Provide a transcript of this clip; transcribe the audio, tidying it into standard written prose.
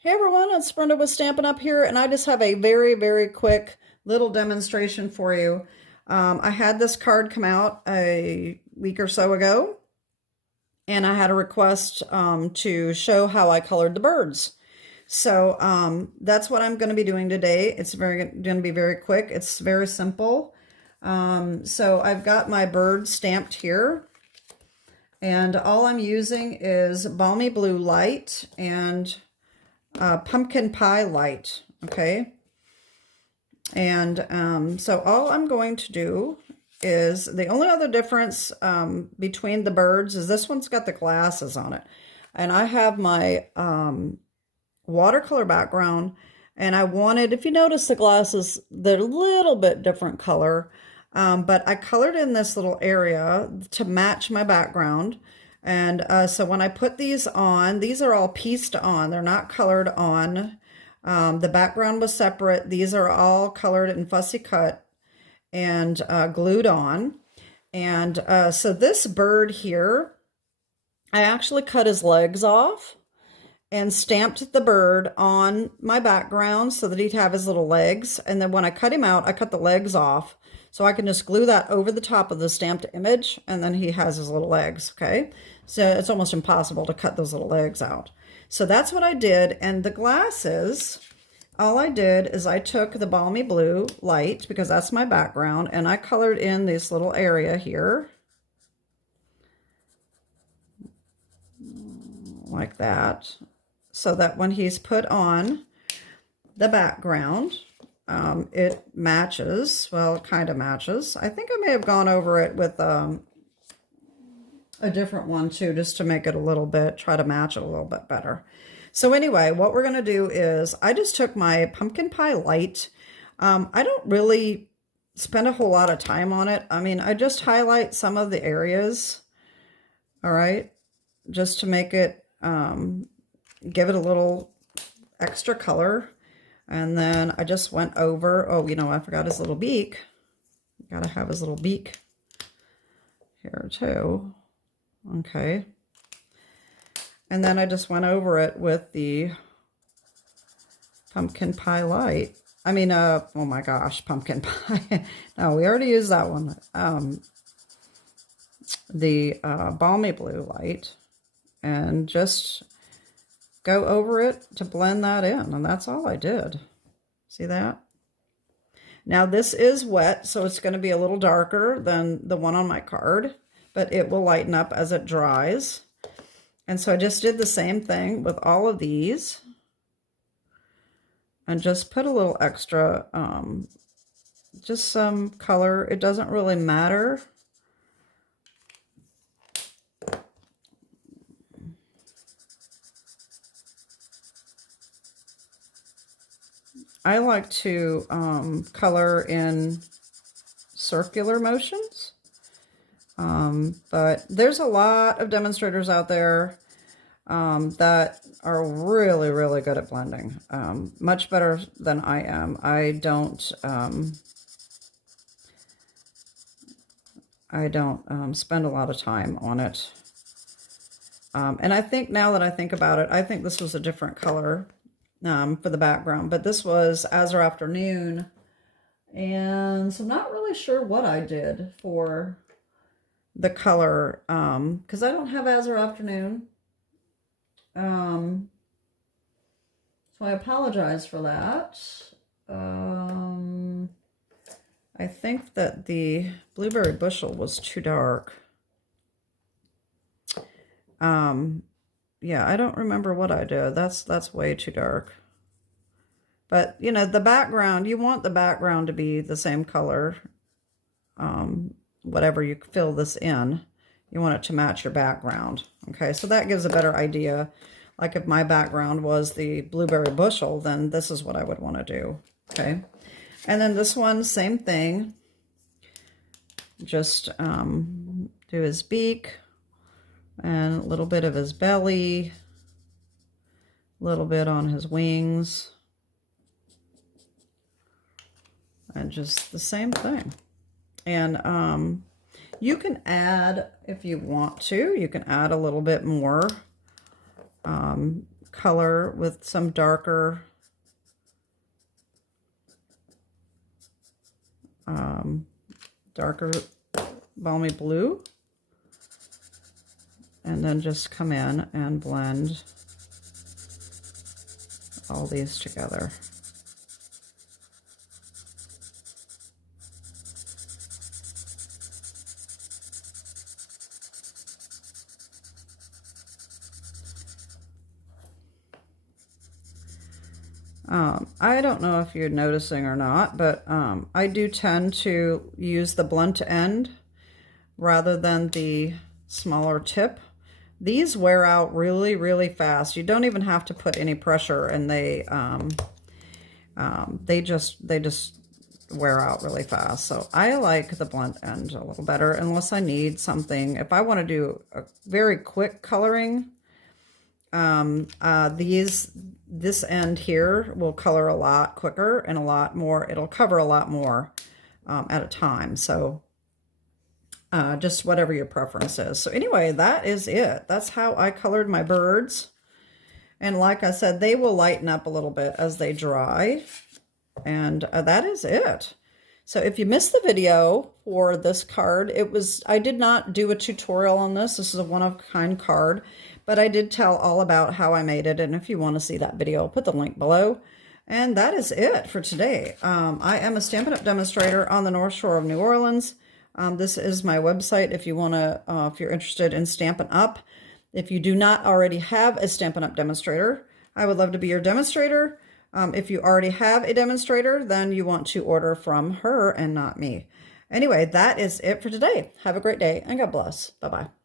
Hey everyone, it's Brenda with Stampin' Up here, and I just have a very, very quick little demonstration for you. I had this card come out a week or so ago, and I had a request to show how I colored the birds. So that's what I'm going to be doing today. It's going to be very quick. It's very simple. So I've got my bird stamped here, and all I'm using is Balmy Blue Light and pumpkin pie light, okay? And so all I'm going to do is, the only other difference between the birds is this one's got the glasses on it. And I have my watercolor background, and I wanted, if you notice the glasses, they're a little bit different color, but I colored in this little area to match my background. And so when I put these on, these are all pieced on. They're not colored on. The background was separate. These are all colored and fussy cut and glued on. And so this bird here, I actually cut his legs off and stamped the bird on my background so that he'd have his little legs. And then when I cut him out, I cut the legs off so I can just glue that over the top of the stamped image, and then he has his little legs, okay? So it's almost impossible to cut those little legs out. So that's what I did, and the glasses, all I did is I took the Balmy Blue Light, because that's my background, and I colored in this little area here, like that, so that when he's put on the background, it matches. Well, it kind of matches. I think I may have gone over it with a different one too, just to make it a little bit, try to match it a little bit better. So anyway, what we're going to do is I just took my pumpkin pie light. I don't really spend a whole lot of time on it. I mean, I just highlight some of the areas, all right, just to make it, give it a little extra color. And then I just went over, oh, you know, I forgot his little beak. Gotta have his little beak here too. Okay. And then I just went over it with the pumpkin pie light. I mean, oh my gosh, pumpkin pie. No, we already used that one. The Balmy Blue Light. And just go over it to blend that in, and that's all I did. See that? Now this is wet, so it's going to be a little darker than the one on my card, but it will lighten up as it dries. And so I just did the same thing with all of these, and just put a little extra, just some color. It doesn't really matter. I like to color in circular motions, but there's a lot of demonstrators out there that are really, really good at blending, much better than I am. I don't spend a lot of time on it. And I think now that I think about it, I think this was a different color for the background, but this was Azure Afternoon, and so I'm not really sure what I did for the color, because I don't have Azure Afternoon, so I apologize for that. I think that the Blueberry Bushel was too dark. Yeah, I don't remember what I did. That's way too dark. But, you know, the background, you want the background to be the same color. Whatever you fill this in, you want it to match your background. Okay, so that gives a better idea. Like if my background was the Blueberry Bushel, then this is what I would want to do. Okay, and then this one, same thing. Just do his beak, and a little bit of his belly, a little bit on his wings, and just the same thing. And you can add, if you want to, you can add a little bit more color with some darker balmy blue, and then just come in and blend all these together. I don't know if you're noticing or not, but I do tend to use the blunt end rather than the smaller tip. These wear out really, really fast. You don't even have to put any pressure, and they just wear out really fast. So I like the blunt end a little better, unless I need something. If I want to do a very quick coloring, this end here will color a lot quicker and a lot more. It'll cover a lot more at a time. So just whatever your preference is. So anyway, that is it. That's how I colored my birds. And like I said, they will lighten up a little bit as they dry. And that is it. So if you missed the video for this card, I did not do a tutorial on this. This is a one-of-a-kind card, but I did tell all about how I made it. And if you want to see that video, I'll put the link below. And that is it for today. I am a Stampin' Up! Demonstrator on the North Shore of New Orleans. This is my website if you want to, if you're interested in Stampin' Up! If you do not already have a Stampin' Up! Demonstrator, I would love to be your demonstrator. If you already have a demonstrator, then you want to order from her and not me. Anyway, that is it for today. Have a great day and God bless. Bye-bye.